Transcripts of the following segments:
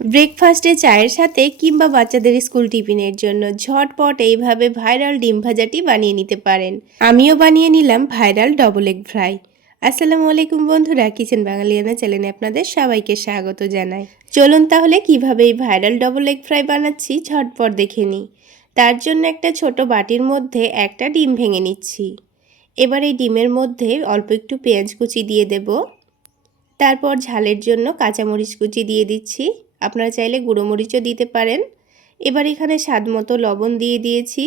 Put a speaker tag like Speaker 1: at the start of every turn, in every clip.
Speaker 1: ব্রেকফাস্টে চায়ের সাথে কিংবা বাচ্চাদের স্কুল টিফিনের জন্য ঝটপট এইভাবে ভাইরাল ডিম ভাজাটি বানিয়ে নিতে পারেন। আমিও বানিয়ে নিলাম ভাইরাল ডবল এগ ফ্রাই আসসালামু আলাইকুম বন্ধুরা কিচেন বাঙালিয়ানা চ্যানেলে আপনাদের সবাইকে স্বাগত জানাই। চলুন তাহলে কীভাবে এই ভাইরাল ডবল এগ ফ্রাই বানাচ্ছি ঝটপট দেখে নিই। তার জন্য একটা ছোট বাটির মধ্যে একটা ডিম ভেঙে নিচ্ছি। এবার এই ডিমের মধ্যে অল্প একটু পেঁয়াজ কুচি দিয়ে দেব। তারপর ঝালের জন্য কাঁচামরিচ কুচি দিয়ে দিচ্ছি। আপনারা চাইলে গুঁড়ো মরিচও দিতে পারেন। এবার এখানে স্বাদ মতো লবণ দিয়ে দিয়েছি।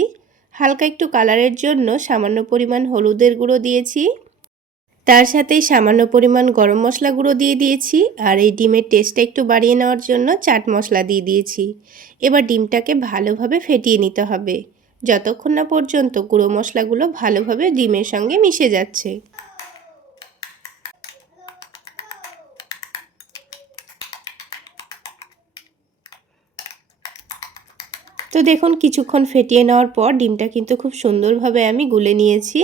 Speaker 1: হালকা একটু কালারের জন্য সামান্য পরিমাণ হলুদের গুঁড়ো দিয়েছি। তার সাথেই সামান্য পরিমাণ গরম মশলা গুঁড়ো দিয়ে দিয়েছি আর এই ডিমের টেস্টটা একটু বাড়িয়ে নেওয়ার জন্য চাট মশলা দিয়ে দিয়েছি। এবার ডিমটাকে ভালোভাবে ফেটিয়ে নিতে হবে। যতক্ষণ না পর্যন্ত গুঁড়ো মশলাগুলো ভালোভাবে ডিমের সঙ্গে মিশে যাচ্ছে। তো দেখুন, কিছুক্ষণ ফেটিয়ে নেওয়ার পর ডিমটা কিন্তু খুব সুন্দরভাবে আমি গুলে নিয়েছি।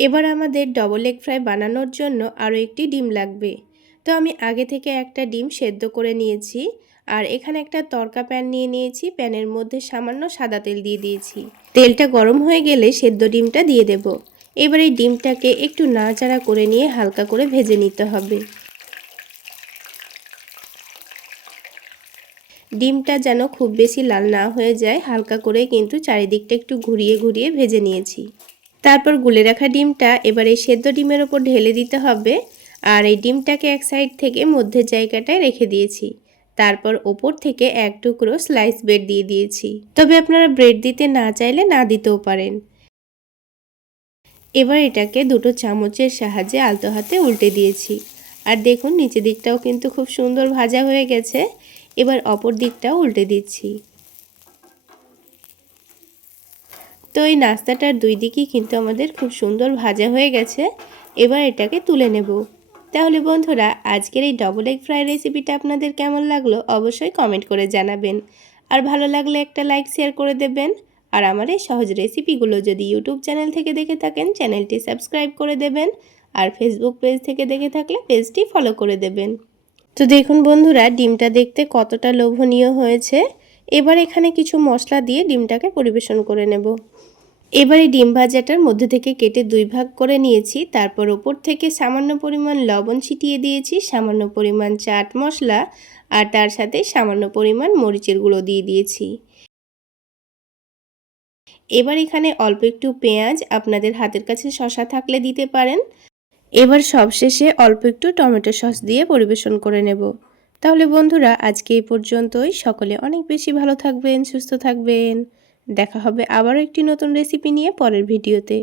Speaker 1: এবার আমাদের ডবল এগ ফ্রাই বানানোর জন্য আরও একটি ডিম লাগবে। তো আমি আগে থেকে একটা ডিম সেদ্ধ করে নিয়েছি আর এখানে একটা তরকা প্যান নিয়ে নিয়েছি। প্যানের মধ্যে সামান্য সাদা তেল দিয়ে দিয়েছি। তেলটা গরম হয়ে গেলে সেদ্ধ ডিমটা দিয়ে দেব। এবার এই ডিমটাকে একটু নাড়াচাড়া করে নিয়ে হালকা করে ভেজে নিতে হবে। ডিমটা যেন খুব বেশি লাল না হয়ে যায়, হালকা করে কিন্তু চারিদিকটা একটু ঘুরিয়ে ঘুরিয়ে ভেজে নিয়েছি। তারপর গুলে রাখা ডিমটা এবার এই সেদ্ধ ডিমের ওপর ঢেলে দিতে হবে আর এই ডিমটাকে এক সাইড থেকে মধ্যের জায়গাটায় রেখে দিয়েছি। তারপর ওপর থেকে এক টুকরো স্লাইস ব্রেড দিয়ে দিয়েছি। তবে আপনারা ব্রেড দিতে না চাইলে না দিতেও পারেন। এবার এটাকে দুটো চামচের সাহায্যে আলতো হাতে উল্টে দিয়েছি। আর দেখুন, নিচের দিকটাও কিন্তু খুব সুন্দর ভাজা হয়ে গেছে। এবার অপর দিকটাও উল্টে দিচ্ছি। তো এই নাস্তাটার দুই দিকই কিন্তু আমাদের খুব সুন্দর ভাজা হয়ে গেছে। এবার এটাকে তুলে নেব। তাহলে বন্ধুরা, আজকের এই ডবল এগ ফ্রাই রেসিপিটা আপনাদের কেমন লাগল অবশ্যই কমেন্ট করে জানাবেন। আর ভালো লাগলে একটা লাইক শেয়ার করে দেবেন। আর আমার এই সহজ রেসিপিগুলো যদি ইউটিউব চ্যানেল থেকে দেখে থাকেন চ্যানেলটি সাবস্ক্রাইব করে দেবেন। আর ফেসবুক পেজ থেকে দেখে থাকলে পেজটি ফলো করে দেবেন। তো দেখুন বন্ধুরা, ডিমটা দেখতে কতটা লোভনীয় হয়েছে। এবার এখানে কিছু মশলা দিয়ে ডিমটাকে পরিবেশন করে নেব। এবার ডিম ভাজাটার মধ্যে থেকে কেটে দুই ভাগ করে নিয়েছি। তারপর ওপর থেকে সামান্য পরিমাণ লবণ ছিটিয়ে দিয়েছি, সামান্য পরিমাণ চাট মশলা, আর তার সাথে সামান্য পরিমাণ মরিচের গুঁড়ো দিয়ে দিয়েছি। এবার এখানে অল্প একটু পেঁয়াজ আপনাদের হাতের কাছে শশা থাকলে দিতে পারেন। এবার সবশেষে অল্প একটু টমেটো সস দিয়ে পরিবেশন করে নেব। তাহলে বন্ধুরা, আজকে এই পর্যন্তই। সকলে অনেক বেশি ভালো থাকবেন, সুস্থ থাকবেন। দেখা হবে আবারও একটি নতুন রেসিপি নিয়ে পরের ভিডিওতে।